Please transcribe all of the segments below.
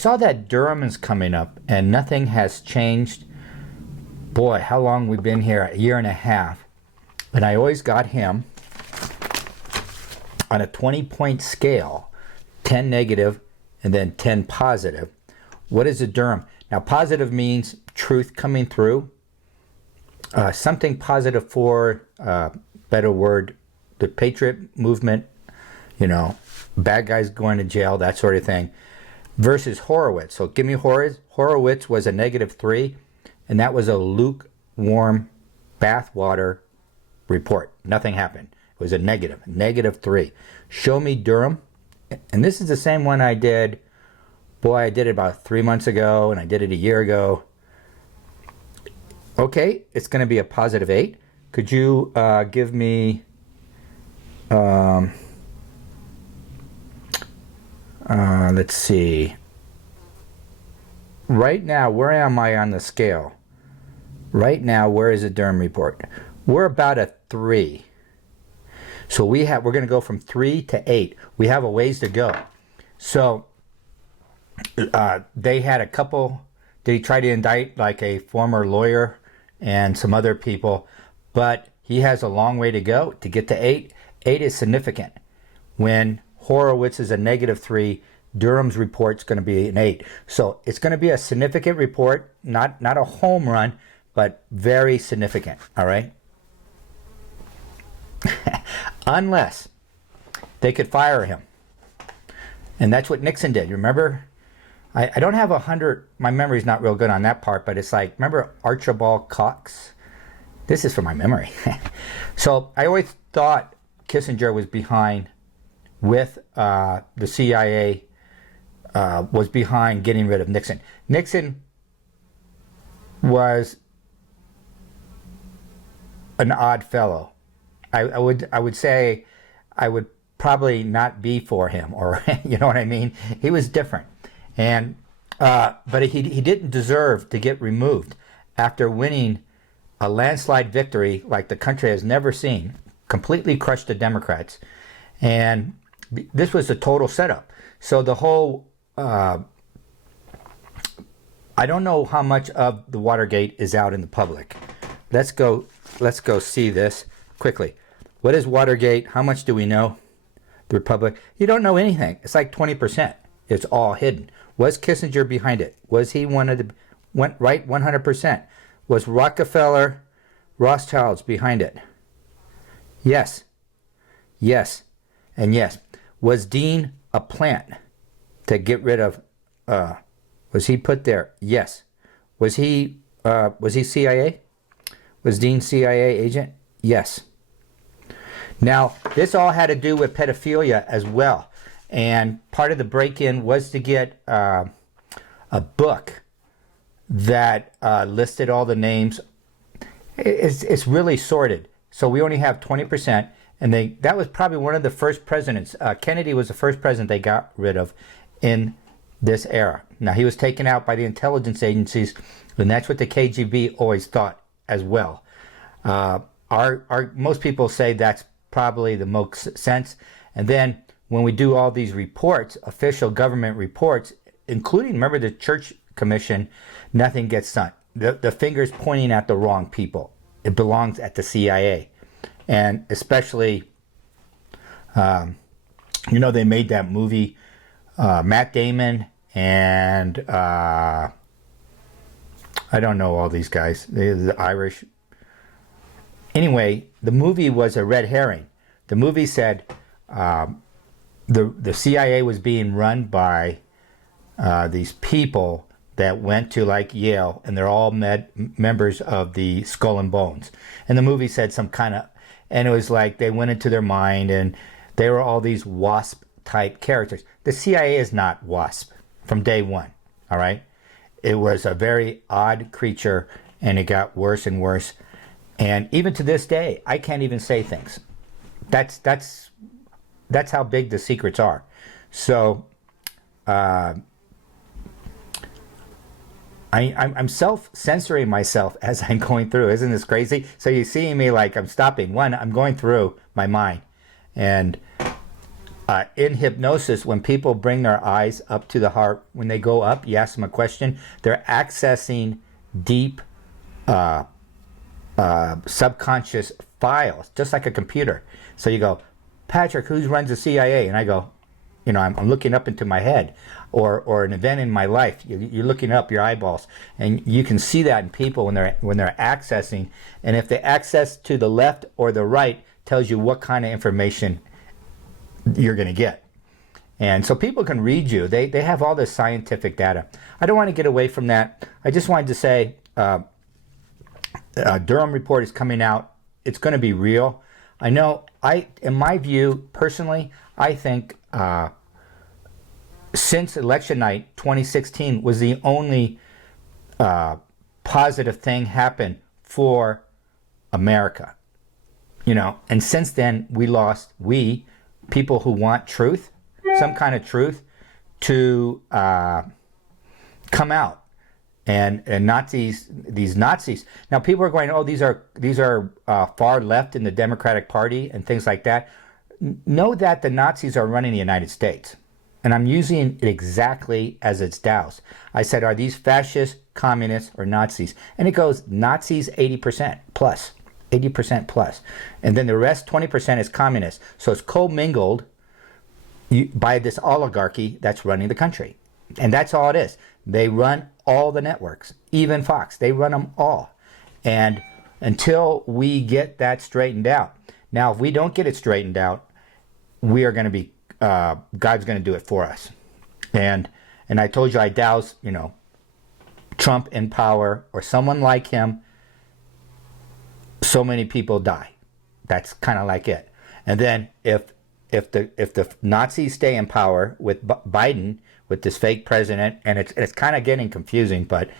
saw that Durham is coming up and nothing has changed. Boy, how long we've been here, a year and a half. And I always got him on a 20-point scale, 10 negative and then 10 positive. What is a Durham? Now, positive means truth coming through. Something positive for, better word, the Patriot movement, you know, bad guys going to jail, that sort of thing, versus Horowitz. So give me Horowitz. Horowitz was a -3, and that was a lukewarm bathwater report. Nothing happened. It was a -3. Show me Durham. And this is the same one I did. Boy, I did it about 3 months ago, and I did it a year ago. Okay, it's going to be a +8. Could you give me... let's see. Right now, where am I on the scale? Right now, where is the Durham report? We're about a 3. So we're going to go from 3 to 8. We have a ways to go. So they had a couple. Did he try to indict like a former lawyer and some other people? But he has a long way to go to get to 8. 8 is significant. When Horowitz is a -3, Durham's report's going to be an 8. So it's going to be a significant report, not a home run, but very significant. All right. Unless they could fire him, and that's what Nixon did. Remember, I don't have 100. My memory's not real good on that part, but it's like, remember Archibald Cox? This is from my memory. So I always thought Kissinger was behind with the CIA, was behind getting rid of Nixon. Nixon was an odd fellow. I would say I would probably not be for him, or you know what I mean. He was different, and but he didn't deserve to get removed after winning a landslide victory like the country has never seen. Completely crushed the Democrats, and this was a total setup. So the whole I don't know how much of the Watergate is out in the public. Let's go see this quickly. What is Watergate? How much do we know? The Republic. You don't know anything. It's like 20%. It's all hidden. Was Kissinger behind it? Was he one of the right 100%? Was Rockefeller, Rothschilds behind it? Yes. Yes. And yes. Was Dean a plant to get rid of was he put there? Yes. Was he CIA? Was Dean CIA agent? Yes. Now, this all had to do with pedophilia as well. And part of the break-in was to get a book that listed all the names. It's really sorted. So we only have 20%. And that was probably one of the first presidents. Kennedy was the first president they got rid of in this era. Now, he was taken out by the intelligence agencies, and that's what the KGB always thought as well. Most people say that's probably the most sense. And then when we do all these reports, official government reports, including, remember, the Church Commission, nothing gets done. The finger's pointing at the wrong people. It belongs at the CIA. And especially, they made that movie, Matt Damon and I don't know all these guys, the Irish. Anyway, the movie was a red herring. The movie said the CIA was being run by these people that went to like Yale, and they're all members of the Skull and Bones. And the movie said some kind of, and it was like they went into their mind, and they were all these WASP type characters. The CIA is not WASP from day one. All right, it was a very odd creature, and it got worse and worse. And even to this day, I can't even say things. That's how big the secrets are. So I'm self-censoring myself as I'm going through. Isn't this crazy? So you see me like I'm stopping. One, I'm going through my mind. And in hypnosis, when people bring their eyes up to the heart, when they go up, you ask them a question, they're accessing deep subconscious files, just like a computer. So you go, Patrick, who runs the CIA? And I go, I'm looking up into my head, or an event in my life. You're looking up your eyeballs, and you can see that in people when they're accessing. And if they access to the left or the right, tells you what kind of information you're going to get. And so people can read you. They have all this scientific data. I don't want to get away from that. I just wanted to say Durham report is coming out. It's going to be real. I know, in my view, personally, I think since election night 2016 was the only positive thing happen for America. And since then we people who want truth, some kind of truth, to come out. And these Nazis. Now people are going, oh, these are far left in the Democratic Party and things like that. Know that the Nazis are running the United States. And I'm using it exactly as it's doused. I said, are these fascists, communists, or Nazis? And it goes, Nazis 80% plus. 80% plus. And then the rest, 20%, is communists. So it's commingled by this oligarchy that's running the country. And that's all it is. They run all the networks, even Fox. They run them all. And until we get that straightened out. Now, if we don't get it straightened out, we are going to be, God's going to do it for us. And I told you I douse, Trump in power or someone like him, so many people die. That's kind of like it. And then if the Nazis stay in power with Biden, with this fake president, and it's kind of getting confusing, but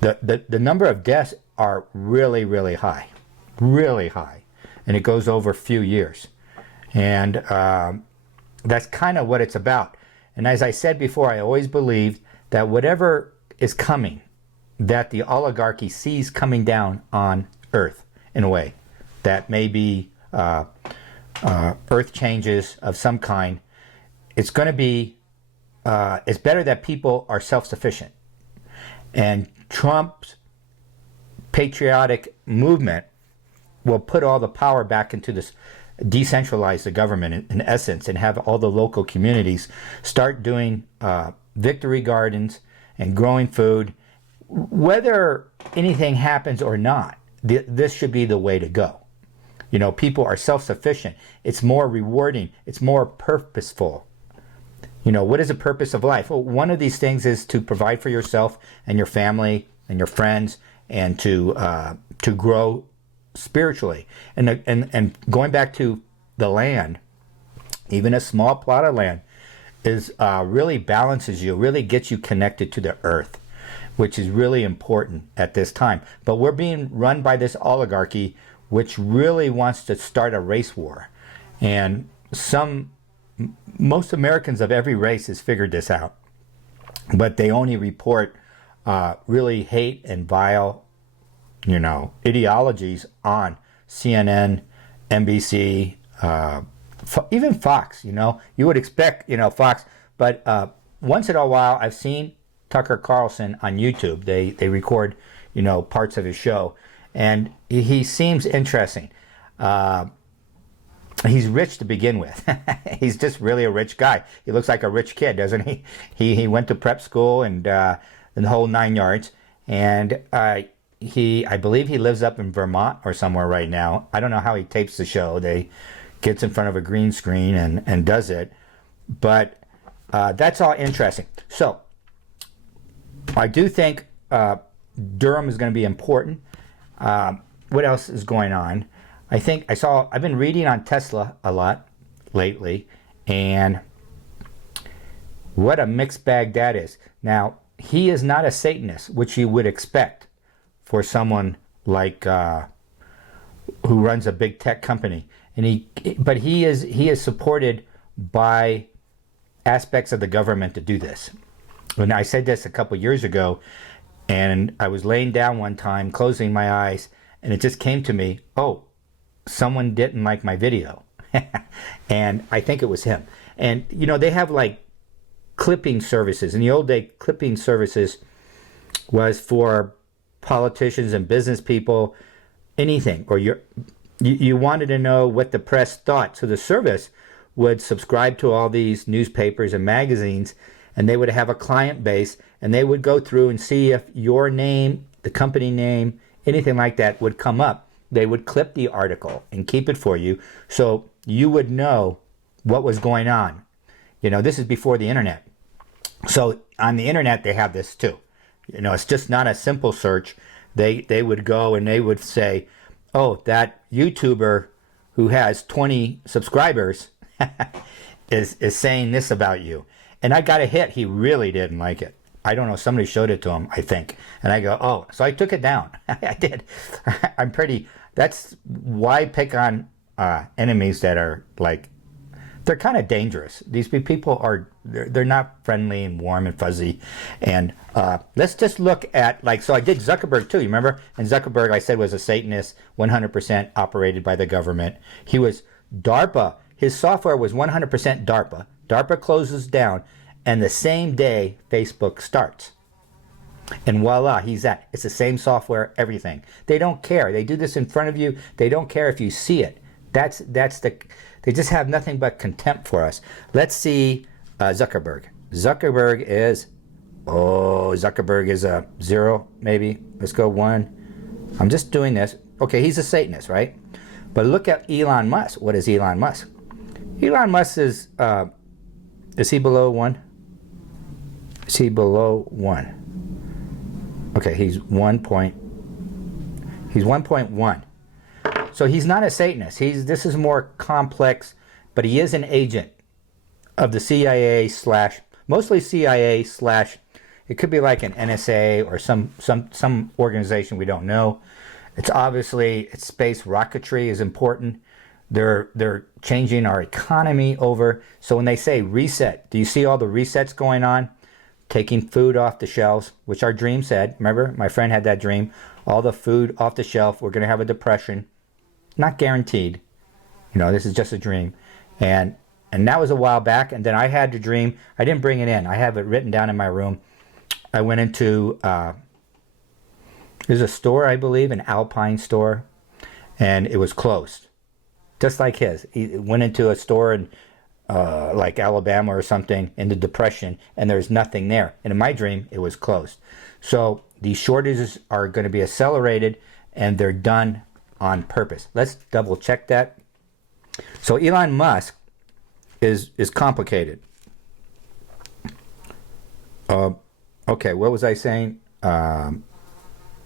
the number of deaths are really, really high, and it goes over a few years, and that's kind of what it's about. And as I said before, I always believed that whatever is coming, that the oligarchy sees coming down on Earth in a way, that may be Earth changes of some kind, it's going to be, it's better that people are self-sufficient. And Trump's patriotic movement will put all the power back into this, decentralize the government in essence, and have all the local communities start doing victory gardens and growing food. Whether anything happens or not, this should be the way to go. People are self-sufficient. It's more rewarding. It's more purposeful. What is the purpose of life? Well, one of these things is to provide for yourself and your family and your friends, and to grow spiritually. And going back to the land, even a small plot of land is really balances you, really gets you connected to the earth, which is really important at this time. But we're being run by this oligarchy, which really wants to start a race war. And most Americans of every race has figured this out, but they only report really hate and vile, ideologies on CNN, NBC, even Fox. You would expect, Fox, but once in a while I've seen Tucker Carlson on YouTube. They record, parts of his show, and he seems interesting. He's rich to begin with. He's just really a rich guy. He looks like a rich kid, doesn't he? He went to prep school and the whole 9 yards. And I believe he lives up in Vermont or somewhere right now. I don't know how he tapes the show. They gets in front of a green screen and does it. But that's all interesting. So I do think Durham is going to be important. What else is going on? I've been reading on Tesla a lot lately, and what a mixed bag that is. Now, he is not a Satanist, which you would expect for someone like who runs a big tech company. But he is supported by aspects of the government to do this. And I said this a couple years ago, and I was laying down one time, closing my eyes, and it just came to me, oh, someone didn't like my video. And I think it was him. And, you know, they have like clipping services. In the old day, clipping services was for politicians and business people, anything. Or you wanted to know what the press thought. So the service would subscribe to all these newspapers and magazines, and they would have a client base, and they would go through and see if your name, the company name, anything like that would come up. They would clip the article and keep it for you so you would know what was going on. You know, this is before the internet. So on the internet, they have this too. You know, it's just not a simple search. They would go and they would say, oh, that YouTuber who has 20 subscribers is saying this about you. And I got a hit. He really didn't like it. I don't know. Somebody showed it to him, I think. And I go, oh. So I took it down. I did. That's why pick on enemies that are like, they're kind of dangerous. These people are, they're not friendly and warm and fuzzy. And let's just look at, like, so I did Zuckerberg too, you remember? And Zuckerberg, I said, was a Satanist, 100% operated by the government. He was DARPA. His software was 100% DARPA. DARPA closes down, and the same day, Facebook starts. And voila, he's at. It's the same software, everything. They don't care. They do this in front of you. They don't care if you see it. They just have nothing but contempt for us. Let's see Zuckerberg. Zuckerberg is a 0, maybe. Let's go 1. I'm just doing this. Okay, he's a Satanist, right? But look at Elon Musk. What is Elon Musk? Elon Musk is he below 1? Is he below 1? Okay, he's 1.1. So he's not a Satanist. This is more complex, but he is an agent of the CIA / mostly CIA / it could be like an NSA or some organization we don't know. It's obviously space rocketry is important. They're changing our economy over. So when they say reset, do you see all the resets going on? Taking food off the shelves, which our dream said. Remember, my friend had that dream. All the food off the shelf. We're going to have a depression. Not guaranteed. You know, this is just a dream. And that was a while back. And then I had the dream. I didn't bring it in. I have it written down in my room. I went into, there's a store, I believe, an Alpine store. And it was closed. Just like his. He went into a store in like Alabama or something in the Depression, and there's nothing there. And in my dream, it was closed. So these shortages are going to be accelerated, and they're done on purpose. Let's double check that. So Elon Musk is complicated. Okay, what was I saying?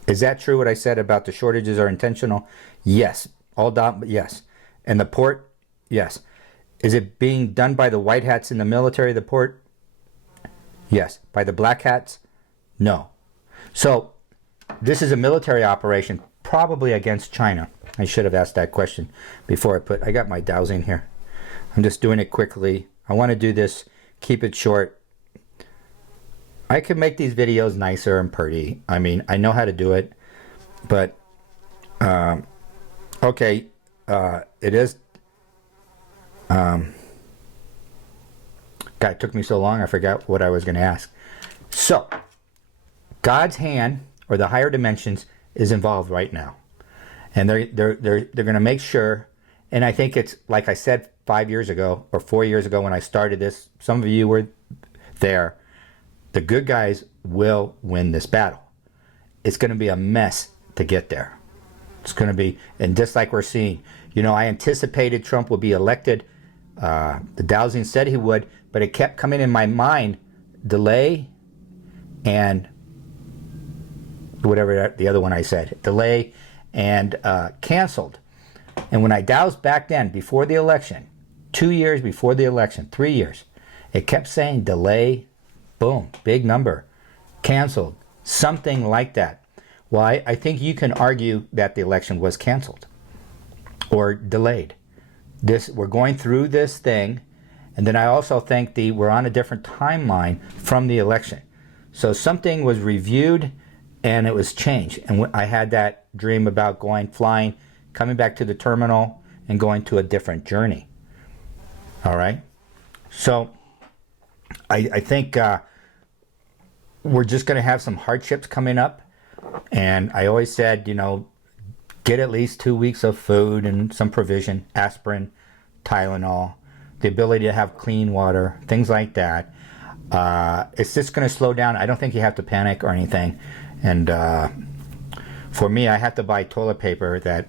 Is that true what I said about the shortages are intentional? Yes. Yes. And the port? Yes. Is it being done by the white hats in the military, the port? Yes. By the black hats? No. So this is a military operation, probably against China. I should have asked that question before I got my dowsing here. I'm just doing it quickly. I want to do this, keep it short. I can make these videos nicer and pretty. I mean, I know how to do it, but okay, it is. God, it took me so long, I forgot what I was going to ask. So, God's hand, or the higher dimensions, is involved right now. And they're going to make sure, and I think it's, like I said 5 years ago, or 4 years ago when I started this, some of you were there, the good guys will win this battle. It's going to be a mess to get there. It's going to be, and just like we're seeing, you know, I anticipated Trump would be elected. The dowsing said he would, but it kept coming in my mind, delay and whatever the other one I said, delay and canceled. And when I dowsed back then, before the election, 2 years before the election, 3 years, it kept saying delay, boom, big number, canceled, something like that. Why? I think you can argue that the election was canceled or delayed. We're going through this thing, and then I also think we're on a different timeline from the election. So something was reviewed and it was changed. And I had that dream about flying, coming back to the terminal and going to a different journey. All right? So I think we're just going to have some hardships coming up. And I always said, get at least 2 weeks of food and some provision, aspirin, Tylenol, the ability to have clean water, things like that. It's just going to slow down. I don't think you have to panic or anything. And for me, I have to buy toilet paper that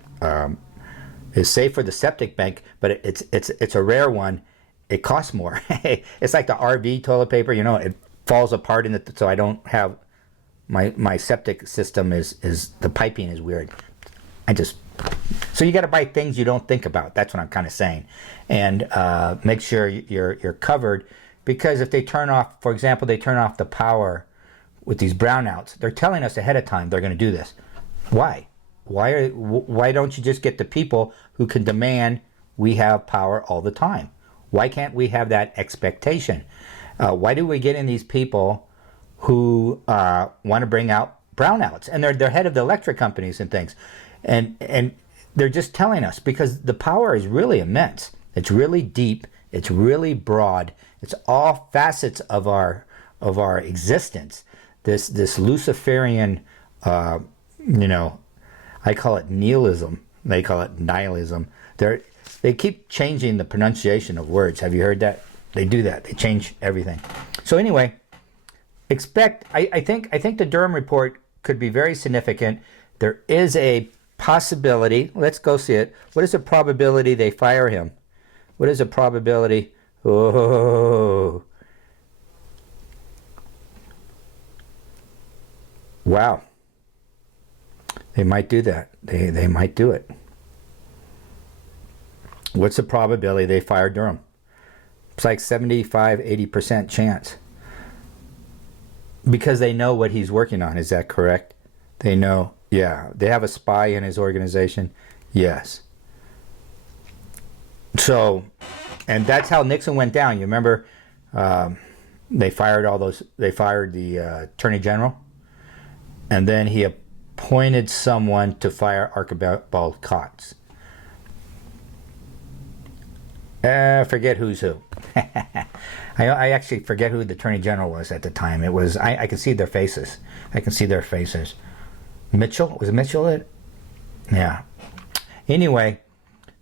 is safe for the septic bank, but it's a rare one. It costs more. It's like the RV toilet paper, it falls apart so I don't have my septic system is the piping is weird. So you got to buy things you don't think about. That's what I'm kind of saying, and make sure you're covered, because if they turn off, for example, they turn off the power with these brownouts, they're telling us ahead of time they're going to do this. Why? Why don't you just get the people who can demand we have power all the time? Why can't we have that expectation? Why do we get in these people who want to bring out brownouts? And they're head of the electric companies and things. And they're just telling us, because the power is really immense. It's really deep. It's really broad. It's all facets of our existence. This Luciferian, I call it nihilism. They call it nihilism. They keep changing the pronunciation of words. Have you heard that? They do that. They change everything. So anyway, I think the Durham report could be very significant. There is a possibility. Let's go see it. What is the probability they fire him? What is the probability? Oh. Wow. They might do that. They might do it. What's the probability they fire Durham? It's like 75-80% chance. Because they know what he's working on. Is that correct? They know. Yeah. They have a spy in his organization. Yes. So, and that's how Nixon went down. You remember they fired the Attorney General, and then he appointed someone to fire Archibald Cox. Forget who's who. I actually forget who the Attorney General was at the time. It was, I can see their faces. I can see their faces. Mitchell? Was it Mitchell? Yeah. Anyway,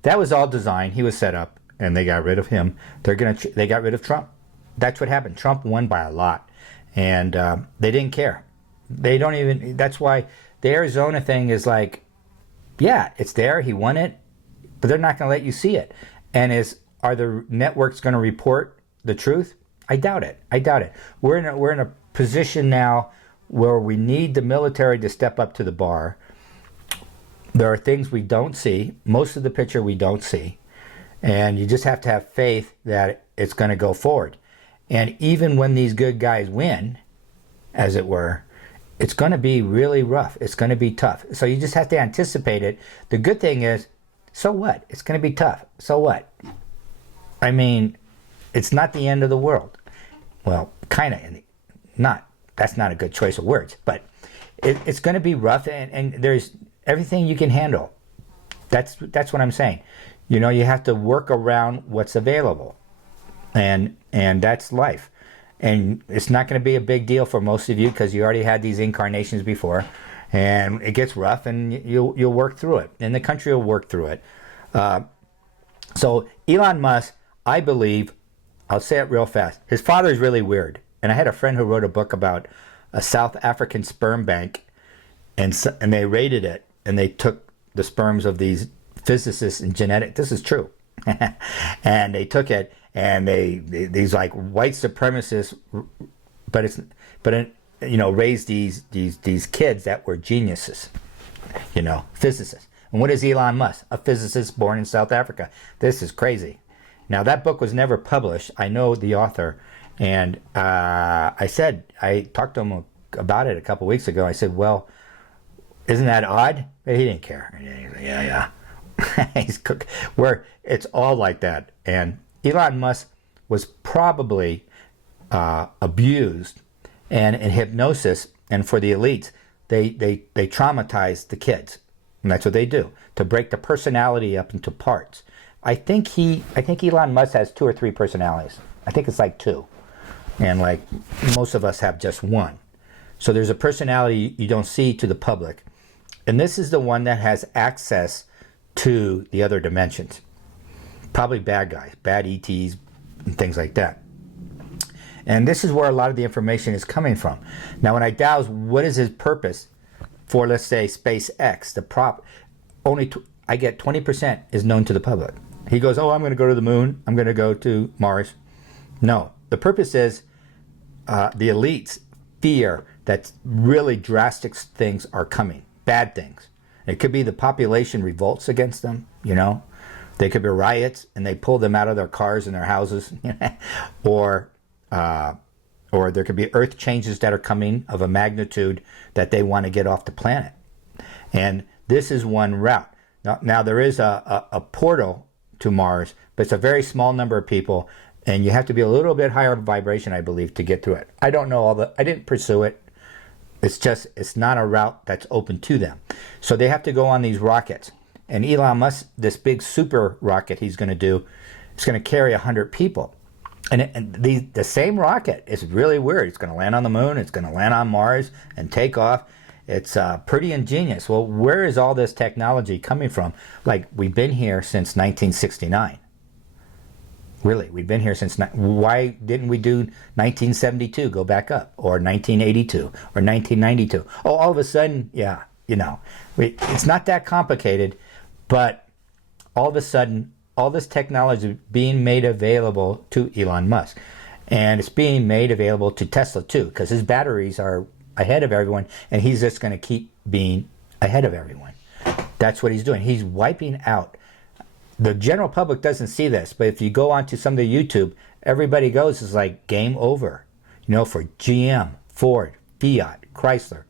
that was all designed. He was set up, and they got rid of him. They got rid of Trump. That's what happened. Trump won by a lot, and they didn't care. They don't even. That's why the Arizona thing is like, yeah, it's there. He won it, but they're not going to let you see it. And are the networks going to report the truth? I doubt it. We're in a position now where we need the military to step up to the bar. There are things we don't see. Most of the picture we don't see. And you just have to have faith that it's going to go forward. And even when these good guys win, as it were, it's going to be really rough. It's going to be tough. So you just have to anticipate it. The good thing is, so what? It's going to be tough. So what? I mean, it's not the end of the world. Well, kind of not. That's not a good choice of words. But it's going to be rough, and there's everything you can handle. That's what I'm saying. You have to work around what's available. And that's life. And it's not going to be a big deal for most of you because you already had these incarnations before. And it gets rough, and you'll work through it. And the country will work through it. So Elon Musk, I believe, I'll say it real fast. His father is really weird. And I had a friend who wrote a book about a South African sperm bank. And they raided it. And they took the sperms of these physicists and genetics. This is true. And they took it. And these like white supremacists, raised these kids that were geniuses, physicists. And what is Elon Musk? A physicist born in South Africa. This is crazy. Now that book was never published. I know the author, and I talked to him about it a couple weeks ago. I said, well, isn't that odd? But he didn't care. He's like, yeah. He's where it's all like that. And Elon Musk was probably abused, and in hypnosis, and for the elites, they traumatize the kids, and that's what they do to break the personality up into parts. I think Elon Musk has 2 or 3 personalities. I think it's like 2. And like most of us have just 1. So there's a personality you don't see to the public. And this is the one that has access to the other dimensions. Probably bad guys, bad ETs, and things like that. And this is where a lot of the information is coming from. Now, when I douse, what is his purpose for, let's say, SpaceX? The prop, I get 20% is known to the public. He goes, oh, I'm going to go to the moon. I'm going to go to Mars. No, the purpose is the elites fear that really drastic things are coming, bad things. It could be the population revolts against them, you know. They could be riots and they pull them out of their cars and their houses, or there could be earth changes that are coming of a magnitude that they want to get off the planet. And this is one route. Now there is a portal to Mars, but it's a very small number of people, and you have to be a little bit higher vibration, I believe, to get through it. I don't know I didn't pursue it. It's not a route that's open to them. So they have to go on these rockets. And Elon Musk, this big super rocket he's going to do, it's going to carry 100 people. And the same rocket is really weird. It's going to land on the moon. It's going to land on Mars and take off. It's pretty ingenious. Well, where is all this technology coming from? Like, we've been here since 1969. Really, we've been here since... Why didn't we do 1972, go back up? Or 1982? Or 1992? Oh, all of a sudden, yeah, you know. It's not that complicated, but all of a sudden, all this technology is being made available to Elon Musk. And it's being made available to Tesla, too, because his batteries are ahead of everyone, and he's just going to keep being ahead of everyone. That's what he's doing. He's wiping out. The general public doesn't see this, but if you go onto some of the YouTube, everybody goes, is like game over. You know, for GM, Ford, Fiat, Chrysler,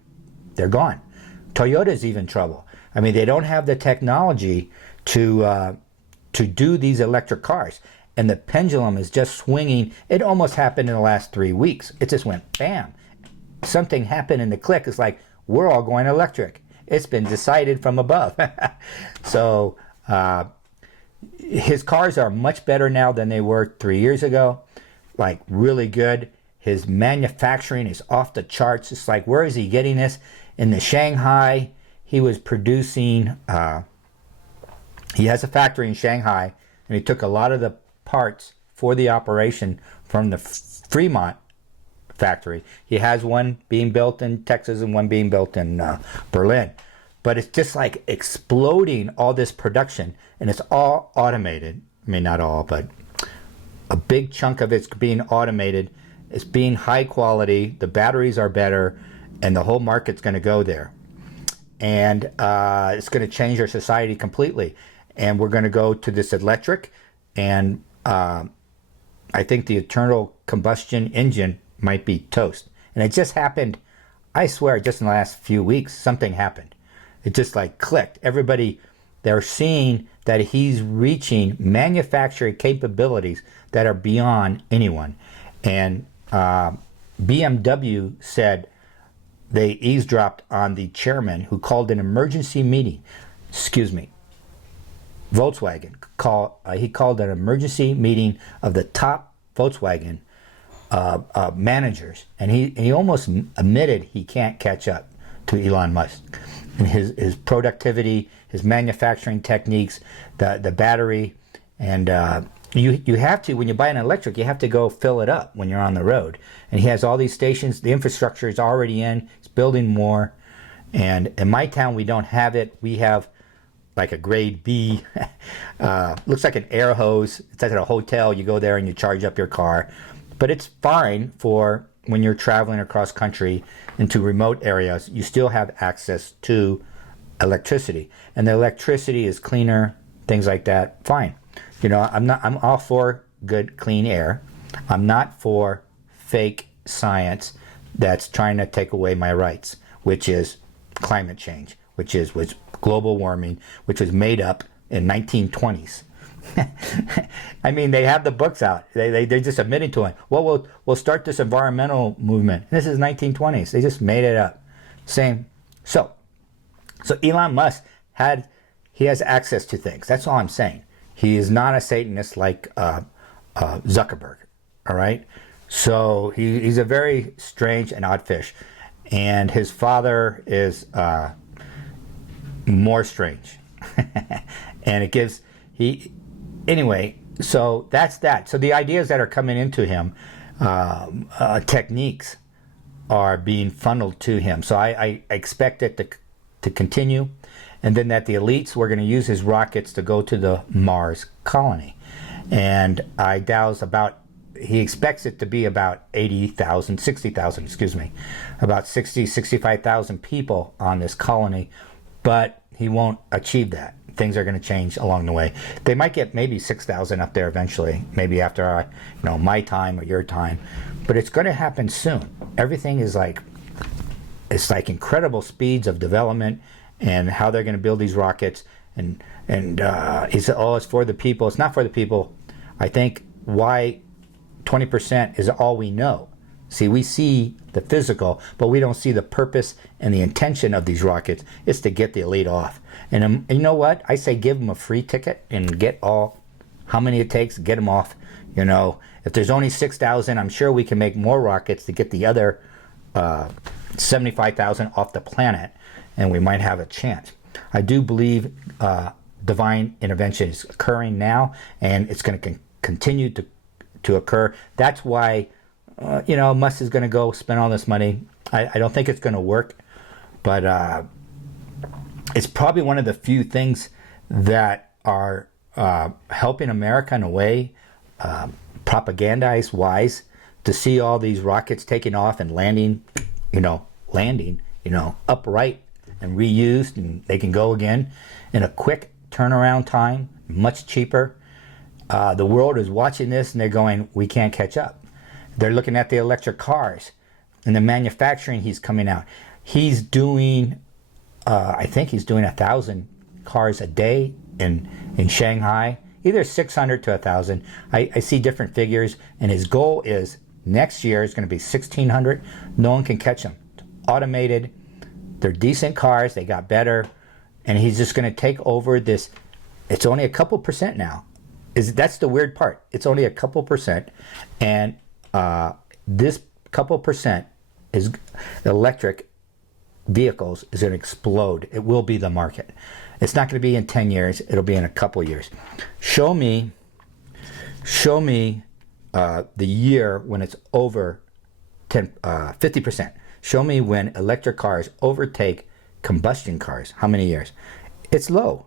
they're gone. Toyota's even trouble. I mean, they don't have the technology to do these electric cars. And the pendulum is just swinging. It almost happened in the last 3 weeks. It just went bam. Something happened in the click. It's like, we're all going electric. It's been decided from above. So his cars are much better now than they were 3 years ago. Like, really good. His manufacturing is off the charts. It's like, where is he getting this? In the Shanghai, he was producing... he has a factory in Shanghai, and he took a lot of the parts for the operation from the Fremont factory. He has one being built in Texas and one being built in Berlin. But it's just like exploding all this production, and it's all automated. I mean, not all, but a big chunk of it's being automated. It's being high quality. The batteries are better, and the whole market's going to go there. And it's going to change our society completely. And we're going to go to this electric, and I think the internal combustion engine might be toast. And it just happened, I swear, just in the last few weeks, something happened. It just like clicked. Everybody, they're seeing that he's reaching manufacturing capabilities that are beyond anyone. And BMW said they eavesdropped on the chairman who called an emergency meeting. Volkswagen he called an emergency meeting of the top Volkswagen managers, and he almost admitted he can't catch up to Elon Musk and his productivity, his manufacturing techniques, the battery, and you have to, when you buy an electric, you have to go fill it up when you're on the road. And he has all these stations. The infrastructure is already in. He's building more, and in my town we don't have it. We have like a grade B, looks like an air hose. It's like at a hotel. You go there and you charge up your car. But it's fine for when you're traveling across country into remote areas. You still have access to electricity. And the electricity is cleaner, things like that. Fine. You know, I'm all for good, clean air. I'm not for fake science that's trying to take away my rights, which is climate change, which global warming, which was made up in 1920s. I mean, they have the books out. They just admitted to it. Well, we'll start this environmental movement. This is 1920s. They just made it up. Same. So Elon Musk has access to things. That's all I'm saying. He is not a Satanist like Zuckerberg. All right. So he's a very strange and odd fish. And his father is more strange. And it gives, anyway, so that's that. So the ideas that are coming into him, techniques are being funneled to him. So I expect it to continue. And then that the elites were going to use his rockets to go to the Mars colony. And I douse about, he expects it to be about 60,000, excuse me, about 65,000 people on this colony, but he won't achieve that. Things are going to change along the way. They might get maybe 6,000 up there eventually, maybe after my time or your time, but it's going to happen soon. Everything is like, it's like incredible speeds of development and how they're going to build these rockets. And he said, oh, it's for the people. It's not for the people. I think why 20% is all we know. See, we see the physical, but we don't see the purpose and the intention of these rockets. It's to get the elite off. And you know what? I say give them a free ticket and get all, how many it takes, get them off. You know, if there's only 6,000, I'm sure we can make more rockets to get the other 75,000 off the planet, and we might have a chance. I do believe divine intervention is occurring now, and it's going to continue to occur. That's why, Musk is going to go spend all this money. I don't think it's going to work, but it's probably one of the few things that are helping America in a way, propagandized-wise, to see all these rockets taking off and landing, upright and reused, and they can go again in a quick turnaround time, much cheaper. The world is watching this and they're going, we can't catch up. They're looking at the electric cars and the manufacturing he's coming out. He's doing, I think he's doing 1,000 cars a day in Shanghai, either 600 to 1,000. I see different figures, and his goal is next year is going to be 1,600. No one can catch them. Automated. They're decent cars. They got better. And he's just going to take over this. It's only a couple percent now. That's the weird part. It's only a couple percent. And this couple percent is electric vehicles is going to explode. It will be the market. It's not going to be in 10 years. It'll be in a couple years. Show me the year when it's over 50%. Show me when electric cars overtake combustion cars. How many years? It's low.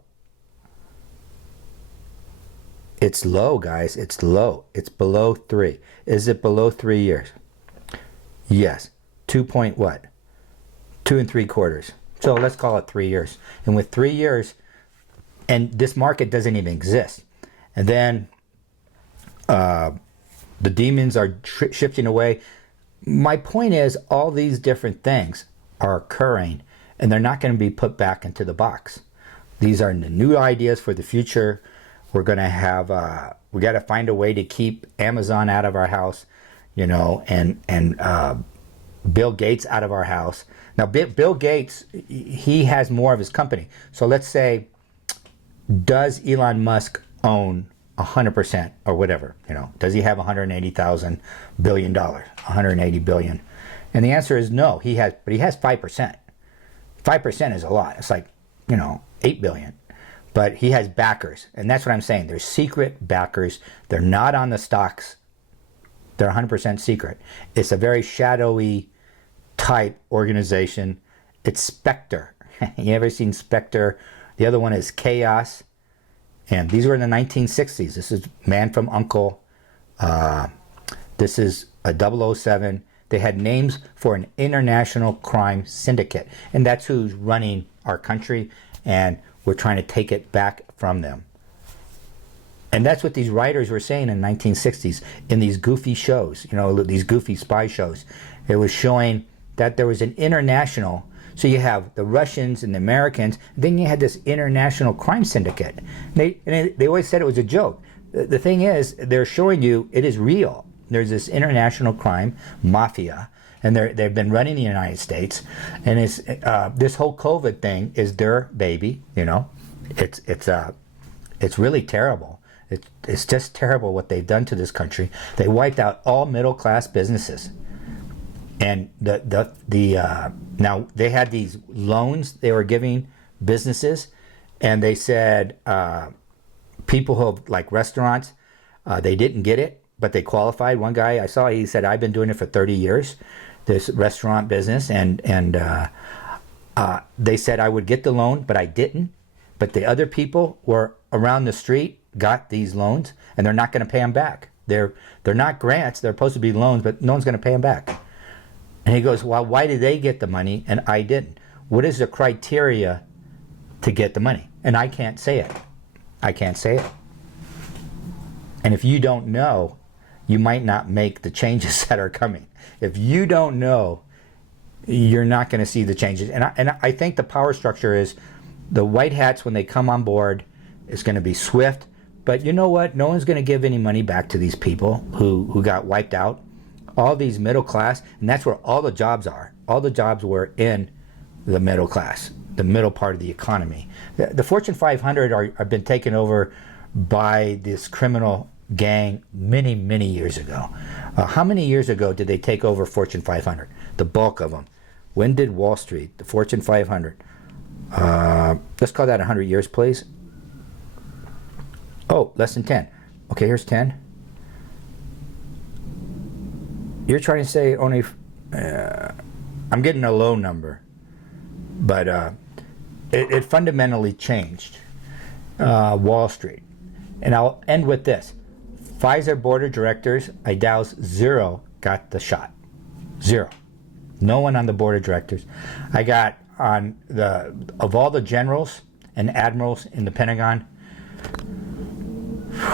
It's low, guys. It's low. It's below 3. Is it below 3 years? Yes. 2 point what? 2 3/4. So let's call it 3 years. And with 3 years, and this market doesn't even exist. And then the demons are shifting away. My point is, all these different things are occurring, and they're not going to be put back into the box. These are the new ideas for the future. We're going to have, we got to find a way to keep Amazon out of our house, and Bill Gates out of our house. Now, Bill Gates, he has more of his company. So let's say, does Elon Musk own 100% or whatever? Does he have $180,000 billion, 180 billion? And the answer is no. But he has 5%. 5% is a lot. It's like, 8 billion. But he has backers, and that's what I'm saying. They're secret backers. They're not on the stocks. They're 100% secret. It's a very shadowy type organization. It's Spectre. You ever seen Spectre? The other one is Chaos. And these were in the 1960s. This is Man from U.N.C.L.E. This is a 007. They had names for an international crime syndicate. And that's who's running our country. And we're trying to take it back from them. And that's what these writers were saying in the 1960s in these goofy shows, these goofy spy shows. It was showing that there was an international, so you have the Russians and the Americans, then you had this international crime syndicate. They always said it was a joke. The thing is, they're showing you it is real. There's this international crime mafia, and they've been running the United States, and it's this whole COVID thing is their baby. It's really terrible. It's just terrible what they've done to this country. They wiped out all middle-class businesses. And now they had these loans they were giving businesses, and they said people who have, like restaurants, they didn't get it, but they qualified. One guy I saw, he said, I've been doing it for 30 years, this restaurant business, and they said I would get the loan, but I didn't. But the other people were around the street got these loans, and they're not going to pay them back. They're not grants. They're supposed to be loans, but no one's going to pay them back. And he goes, well, why did they get the money and I didn't? What is the criteria to get the money? And I can't say it. I can't say it. And if you don't know, you might not make the changes that are coming. If you don't know, you're not going to see the changes. And I think the power structure is the white hats, when they come on board, is going to be swift. But you know what? No one's going to give any money back to these people who got wiped out. All these middle class, and that's where all the jobs are. All the jobs were in the middle class, the middle part of the economy. The Fortune 500 have been taken over by this criminal gang many, many years ago. How many years ago did they take over Fortune 500? The bulk of them. When did Wall Street, the Fortune 500? Let's call that 100 years, please. Oh, less than 10. Okay, here's 10. You're trying to say only, I'm getting a low number, but it fundamentally changed Wall Street. And I'll end with this. Pfizer board of directors, I douse 0 got the shot. 0. No one on the board of directors. I got of all the generals and admirals in the Pentagon,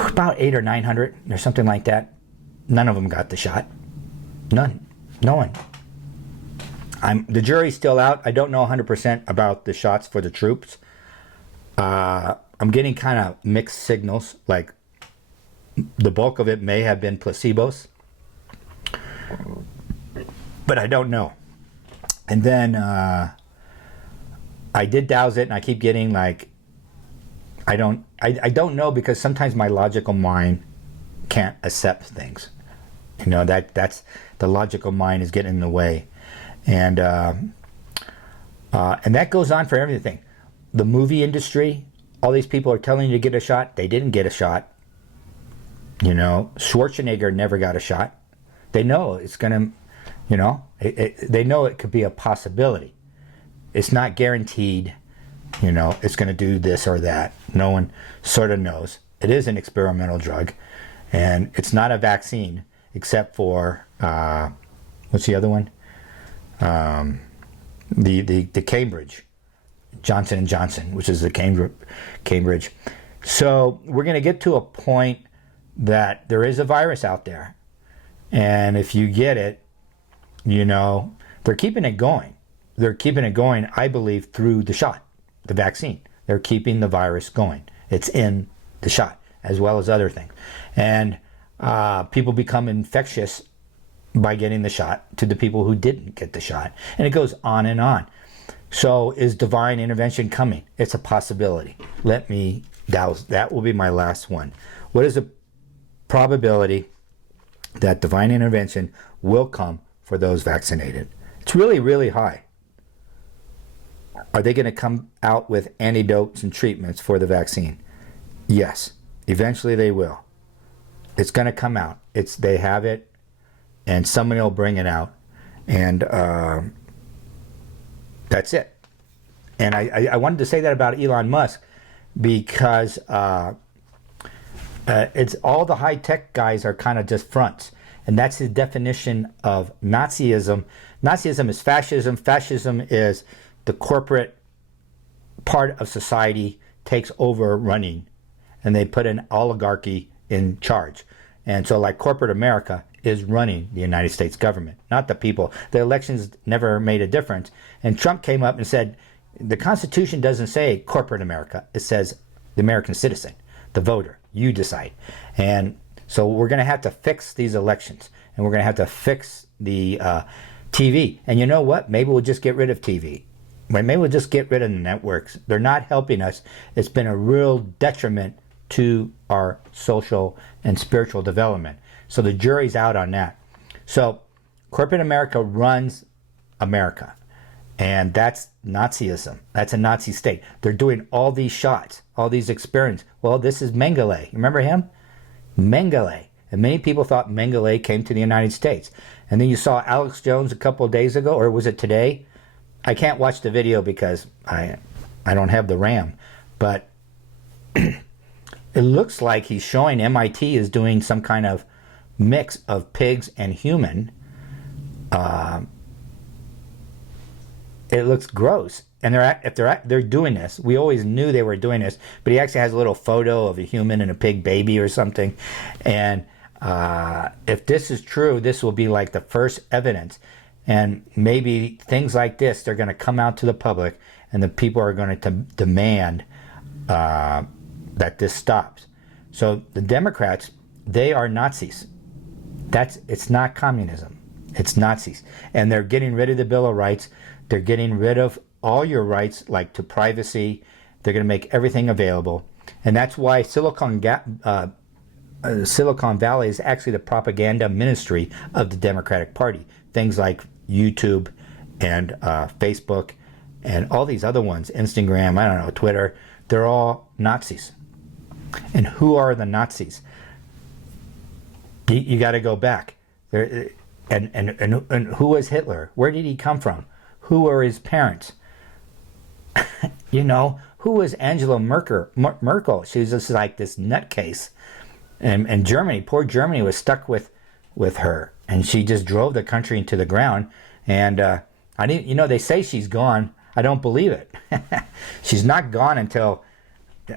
about 800 or 900 or something like that. None of them got the shot. None. No one. The jury's still out. I don't know 100% about the shots for the troops. I'm getting kind of mixed signals, like the bulk of it may have been placebos, but I don't know. And then I did douse it, and I keep getting like, I don't know, because sometimes my logical mind can't accept things. You know, that's the logical mind is getting in the way, and that goes on for everything. The movie industry, all these people are telling you to get a shot. They didn't get a shot. You know, Schwarzenegger never got a shot. They know it's gonna, you know, they know it could be a possibility. It's not guaranteed. You know, it's going to do this or that. No one sort of knows. It is an experimental drug, and it's not a vaccine, except for what's the other one? The Cambridge, Johnson and Johnson, which is the Cambridge. So we're going to get to a point that there is a virus out there, and if you get it, you know, they're keeping it going. They're keeping it going, I believe, through the shot. The vaccine. They're keeping the virus going. It's in the shot, as well as other things. And people become infectious by getting the shot to the people who didn't get the shot. And it goes on and on. So is divine intervention coming? It's a possibility. Let me douse. That will be my last one. What is the probability that divine intervention will come for those vaccinated? It's really, really high. Are they going to come out with antidotes and treatments for the vaccine? Yes. Eventually they will. It's going to come out. They have it, and somebody will bring it out. And that's it. And I wanted to say that about Elon Musk, because it's all the high-tech guys are kind of just fronts. And that's the definition of Nazism. Nazism is fascism. Fascism is the corporate part of society takes over running, and they put an oligarchy in charge. And so like corporate America is running the United States government, not the people. The elections never made a difference. And Trump came up and said, the Constitution doesn't say corporate America. It says the American citizen, the voter. You decide. And so we're going to have to fix these elections, and we're going to have to fix the TV. And you know what? Maybe we'll just get rid of TV. Maybe we'll just get rid of the networks. They're not helping us. It's been a real detriment to our social and spiritual development. So the jury's out on that. So corporate America runs America. And that's Nazism. That's a Nazi state. They're doing all these shots, all these experiments. Well, this is Mengele. Remember him? Mengele. And many people thought Mengele came to the United States. And then you saw Alex Jones a couple of days ago, or was it today? I can't watch the video because I don't have the RAM. But it looks like he's showing MIT is doing some kind of mix of pigs and human. It looks gross, and they're doing this. We always knew they were doing this, but he actually has a little photo of a human and a pig baby or something. And if this is true, this will be like the first evidence, and maybe things like this, they're going to come out to the public, and the people are going to demand that this stops. So the Democrats, they are Nazis. It's not communism. It's Nazis, and they're getting rid of the Bill of Rights. They're getting rid of all your rights, like to privacy. They're going to make everything available. And that's why Silicon Valley is actually the propaganda ministry of the Democratic Party. Things like YouTube and Facebook and all these other ones, Instagram, I don't know, Twitter, they're all Nazis. And who are the Nazis? You got to go back. And who was Hitler? Where did he come from? Who were his parents? Who was Angela Merkel? She was just like this nutcase. And Germany, poor Germany, was stuck with her. And she just drove the country into the ground. And they say she's gone. I don't believe it. She's not gone until,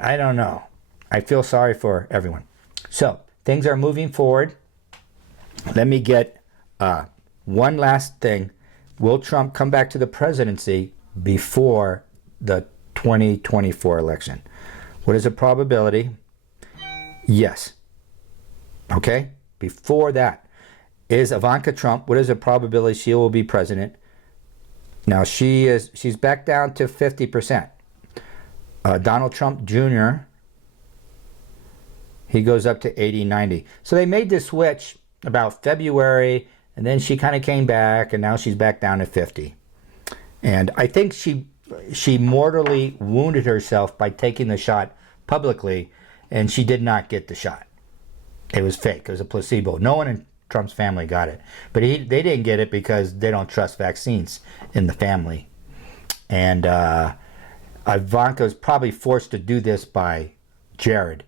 I don't know. I feel sorry for everyone. So, things are moving forward. Let me get one last thing. Will Trump come back to the presidency before the 2024 election? What is the probability? Yes. Okay? Before that. Is Ivanka Trump, what is the probability she will be president? Now, she's back down to 50%. Donald Trump Jr., he goes up to 80, 90. So they made this switch about February, and then she kind of came back, and now she's back down to 50. And I think she mortally wounded herself by taking the shot publicly, and she did not get the shot. It was fake. It was a placebo. No one in Trump's family got it. But they didn't get it because they don't trust vaccines in the family. And Ivanka was probably forced to do this by Jared.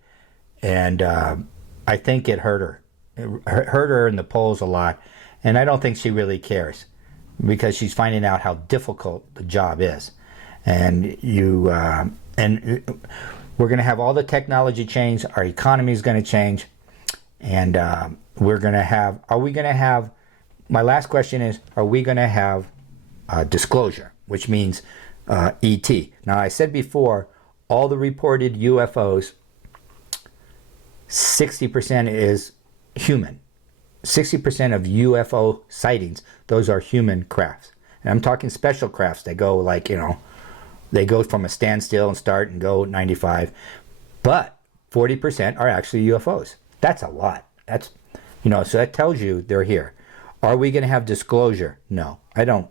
And I think it hurt her. It hurt her in the polls a lot. And I don't think she really cares because she's finding out how difficult the job is. And we're going to have all the technology change. Our economy is going to change. And we're going to have, my last question is, are we going to have disclosure, which means ET. Now, I said before, all the reported UFOs, 60% is human. 60% of UFO sightings, those are human crafts. And I'm talking special crafts. They go they go from a standstill and start and go 95. But 40% are actually UFOs. That's a lot. So that tells you they're here. Are we going to have disclosure? No, I don't.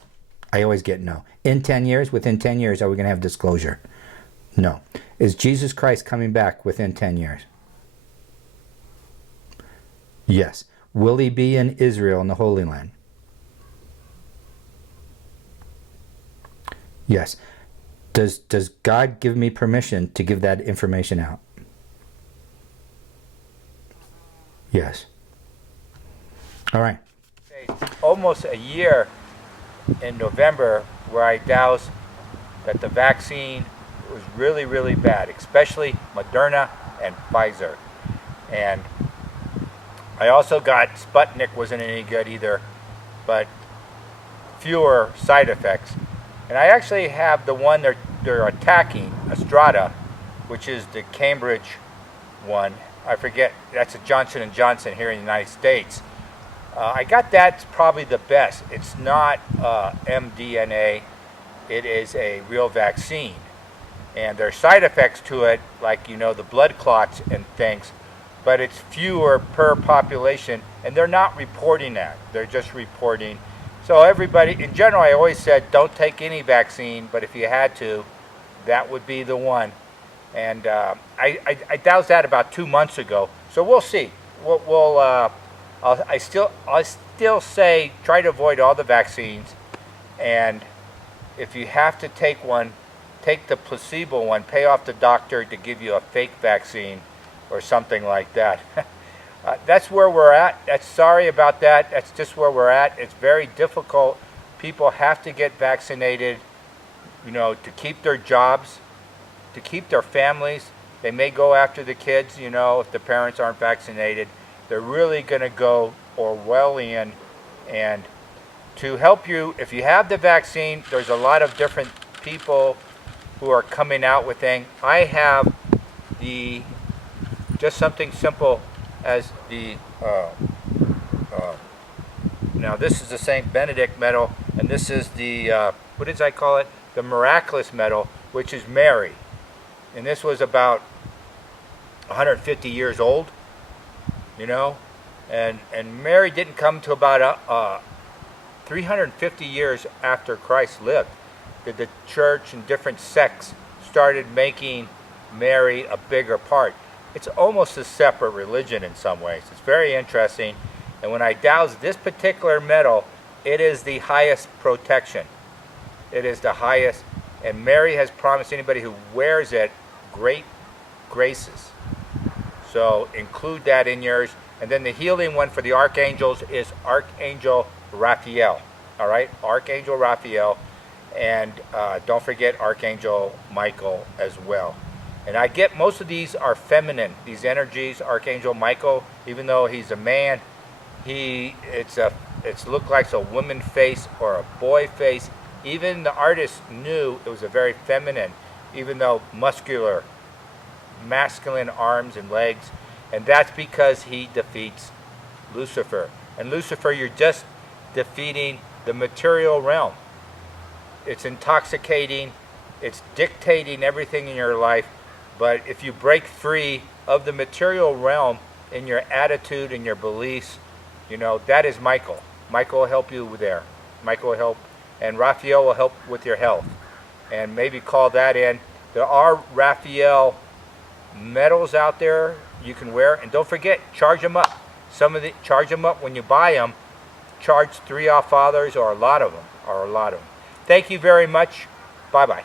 I always get no. Within 10 years, are we going to have disclosure? No. Is Jesus Christ coming back within 10 years? Yes. Will he be in Israel in the Holy Land? Yes. Does God give me permission to give that information out? Yes. All right. Almost a year in November where I doused that the vaccine was really, really bad, especially Moderna and Pfizer. And I also got Sputnik, wasn't any good either, but fewer side effects. And I actually have the one they're attacking, Astrada, which is the Cambridge one. I forget, that's a Johnson & Johnson here in the United States. I got that's probably the best. It's not mDNA. It is a real vaccine. And there are side effects to it, like, you know, the blood clots and things, but it's fewer per population, and they're not reporting that. They're just reporting. So everybody, in general, I always said don't take any vaccine, but if you had to, that would be the one. And I doused that about 2 months ago, so we'll see. I still say try to avoid all the vaccines, and if you have to take one, take the placebo one. Pay off the doctor to give you a fake vaccine or something like that. That's where we're at. Sorry about that. That's just where we're at. It's very difficult. People have to get vaccinated, you know, to keep their jobs, to keep their families. They may go after the kids, you know, if the parents aren't vaccinated. They're really going to go Orwellian. And to help you, if you have the vaccine, there's a lot of different people who are coming out with things. I have just something simple as now this is the St. Benedict medal, and this is the, what did I call it? The miraculous medal, which is Mary. And this was about 150 years old, you know, and Mary didn't come to about 350 years after Christ lived. That the church and different sects started making Mary a bigger part. It's almost a separate religion in some ways. It's very interesting. And when I douse this particular medal, it is the highest protection. It is the highest. And Mary has promised anybody who wears it great graces. So include that in yours. And then the healing one for the archangels is Archangel Raphael. All right, Archangel Raphael. And don't forget Archangel Michael as well. And I get most of these are feminine, these energies. Archangel Michael, even though he's a man, it's looked like a woman face or a boy face. Even the artist knew it was a very feminine, even though muscular, masculine arms and legs. And that's because he defeats Lucifer. And Lucifer, you're just defeating the material realm. It's intoxicating, it's dictating everything in your life. But if you break free of the material realm in your attitude and your beliefs, you know, that is Michael. Michael will help you there. Michael will help, and Raphael will help with your health. And maybe call that in. There are Raphael medals out there you can wear, and don't forget, charge them up. Charge them up when you buy them. Charge 3 Our Fathers or a lot of them, Thank you very much. Bye-bye.